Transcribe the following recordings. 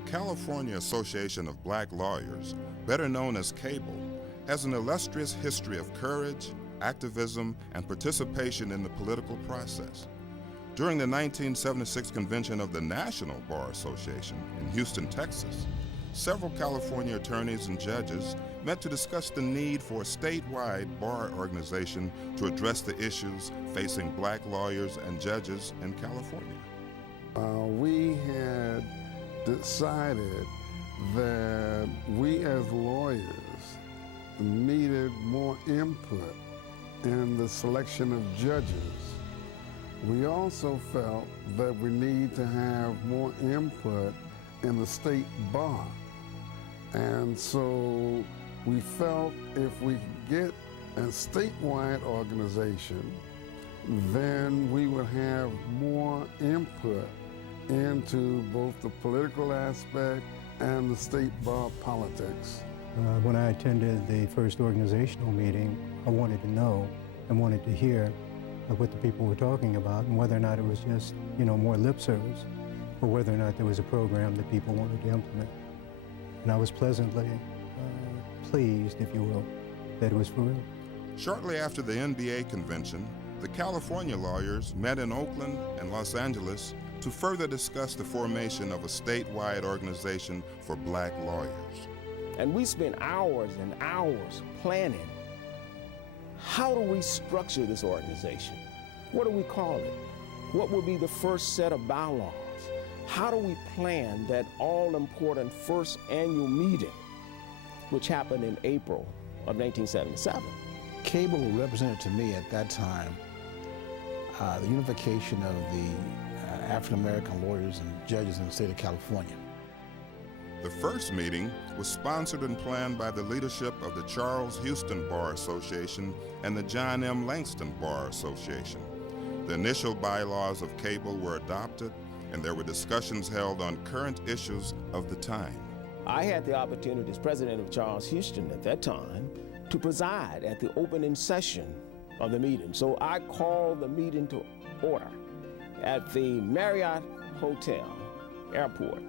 California Association of Black Lawyers, better known as CABL, has an illustrious history of courage, activism, and participation in the political process. During the 1976 convention of the National Bar Association in Houston, Texas, several California attorneys and judges met to discuss the need for a statewide bar organization to address the issues facing black lawyers and judges in California. We had decided that we as lawyers needed more input in the selection of judges. We also felt that we need to have more input in the state bar. And so we felt if we could get a statewide organization, then we would have more input into both the political aspect and the state bar politics. When I attended the first organizational meeting, I wanted to know and wanted to hear what the people were talking about and whether or not it was just, more lip service or whether or not there was a program that people wanted to implement. And I was pleasantly pleased, if you will, that it was for real. Shortly after the NBA convention, the California lawyers met in Oakland and Los Angeles to further discuss the formation of a statewide organization for black lawyers. And we spent hours and hours planning, how do we structure this organization? What do we call it? What will be the first set of bylaws? How do we plan that all-important first annual meeting, which happened in April of 1977? CABL represented to me at that time the unification of the African-American lawyers and judges in the state of California. The first meeting was sponsored and planned by the leadership of the Charles Houston Bar Association and the John M. Langston Bar Association. The initial bylaws of CABL were adopted, and there were discussions held on current issues of the time. I had the opportunity as president of Charles Houston at that time to preside at the opening session of the meeting. So I called the meeting to order at the Marriott Hotel Airport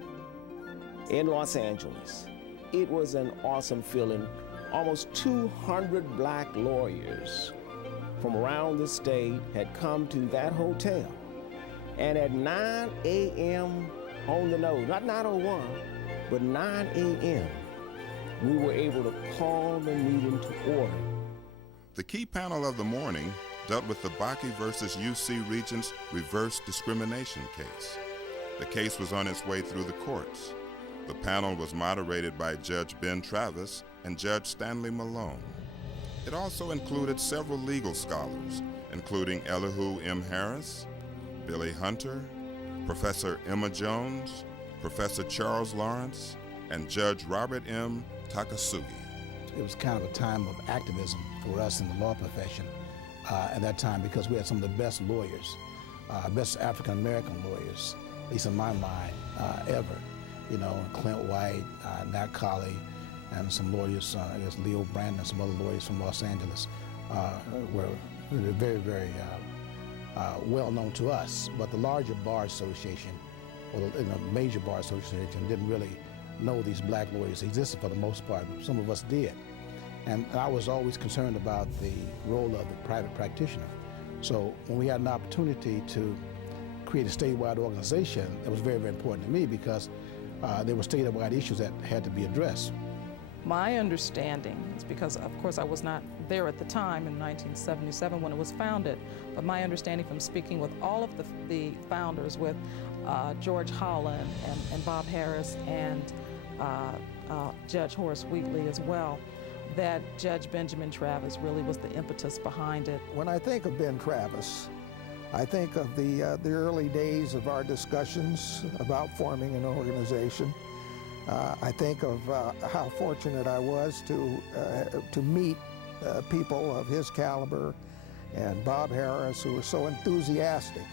in Los Angeles. It was an awesome feeling. Almost 200 black lawyers from around the state had come to that hotel. And at 9 a.m. on the nose, not 9:01, but 9 a.m., we were able to call the meeting to order. The key panel of the morning dealt with the Bakke versus UC Regents reverse discrimination case. The case was on its way through the courts. The panel was moderated by Judge Ben Travis and Judge Stanley Malone. It also included several legal scholars, including Elihu M. Harris, Billy Hunter, Professor Emma Jones, Professor Charles Lawrence, and Judge Robert M. Takasugi. It was kind of a time of activism for us in the law profession at that time because we had some of the best lawyers, best African-American lawyers, at least in my mind, ever. Clint White, Nat Colley, and some lawyers, Leo Brandon, some other lawyers from Los Angeles were very, very well known to us. But the larger bar association, or the major bar association, didn't really know these black lawyers existed for the most part. Some of us did. And I was always concerned about the role of the private practitioner. So when we had an opportunity to create a statewide organization, it was very, very important to me because there were statewide issues that had to be addressed. My understanding is because, of course, I was not there at the time in 1977 when it was founded, but my understanding from speaking with all of the founders, with George Holland and Bob Harris and Judge Horace Wheatley as well, that Judge Benjamin Travis really was the impetus behind it. When I think of Ben Travis, I think of the early days of our discussions about forming an organization. I think of how fortunate I was to meet people of his caliber, and Bob Harris, who was so enthusiastic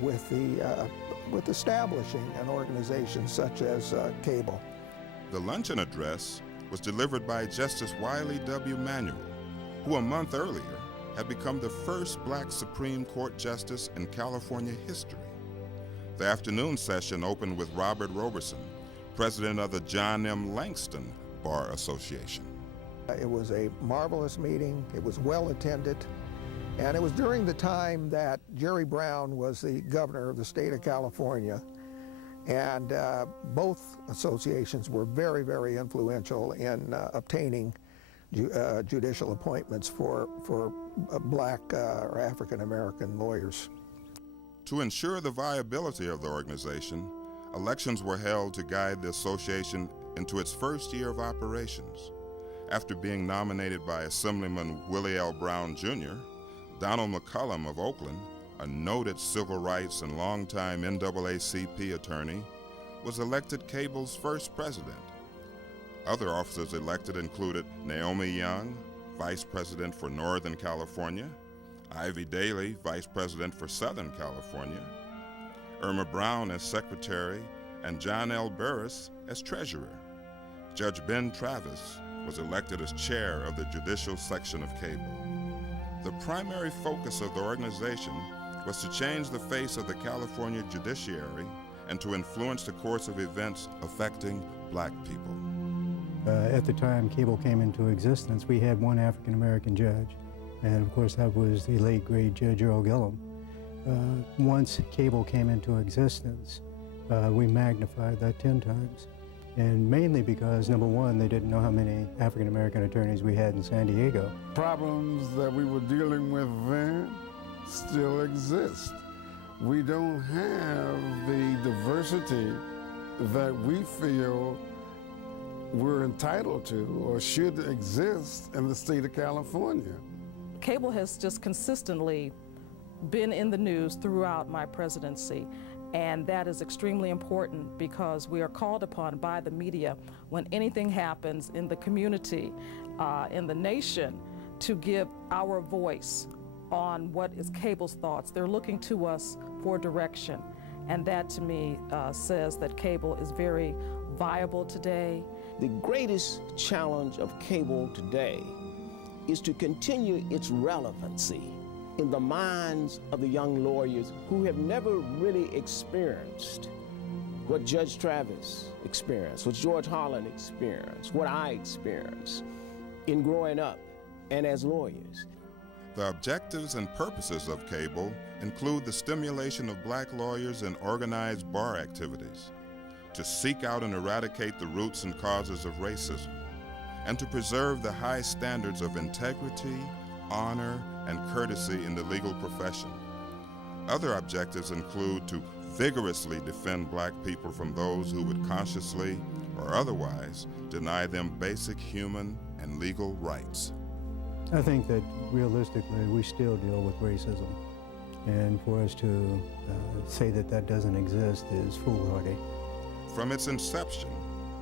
with establishing an organization such as CABL. The luncheon address was delivered by Justice Wiley W. Manuel, who a month earlier had become the first black Supreme Court justice in California history. The afternoon session opened with Robert Roberson, president of the John M. Langston Bar Association. It was a marvelous meeting. It was well attended. And it was during the time that Jerry Brown was the governor of the state of California. And both associations were very, very influential in obtaining judicial appointments for black or African American lawyers. To ensure the viability of the organization, elections were held to guide the association into its first year of operations. After being nominated by Assemblyman Willie L. Brown, Jr., Donald McCullum of Oakland, a noted civil rights and longtime NAACP attorney, was elected CABL's first president. Other officers elected included Naomi Young, Vice President for Northern California, Ivy Daly, Vice President for Southern California, Irma Brown as Secretary, and John L. Burris as Treasurer. Judge Ben Travis was elected as Chair of the Judicial Section of CABL. The primary focus of the organization was to change the face of the California judiciary and to influence the course of events affecting black people. At the time CABL came into existence, we had one African American judge, and of course that was the late great Judge Earl Gillum. Once CABL came into existence, we magnified that 10 times. And mainly because, number one, they didn't know how many African American attorneys we had in San Diego. Problems that we were dealing with then still exist. We don't have the diversity that we feel we're entitled to or should exist in the state of California. CABL has just consistently been in the news throughout my presidency, and that is extremely important because we are called upon by the media when anything happens in the community, in the nation, to give our voice on what is CABL's thoughts. They're looking to us for direction, and that to me says that CABL is very viable today. The greatest challenge of CABL today is to continue its relevancy in the minds of the young lawyers who have never really experienced what Judge Travis experienced, what George Holland experienced, what I experienced in growing up and as lawyers. The objectives and purposes of CABL include the stimulation of black lawyers in organized bar activities, to seek out and eradicate the roots and causes of racism, and to preserve the high standards of integrity, honor, and courtesy in the legal profession. Other objectives include to vigorously defend black people from those who would consciously or otherwise deny them basic human and legal rights. I think that realistically we still deal with racism, and for us to say that that doesn't exist is foolhardy. From its inception,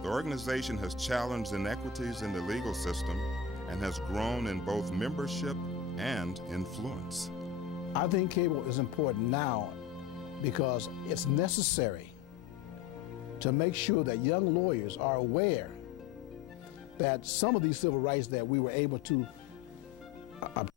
the organization has challenged inequities in the legal system and has grown in both membership and influence. I think CABL is important now because it's necessary to make sure that young lawyers are aware that some of these civil rights that we were able to obtain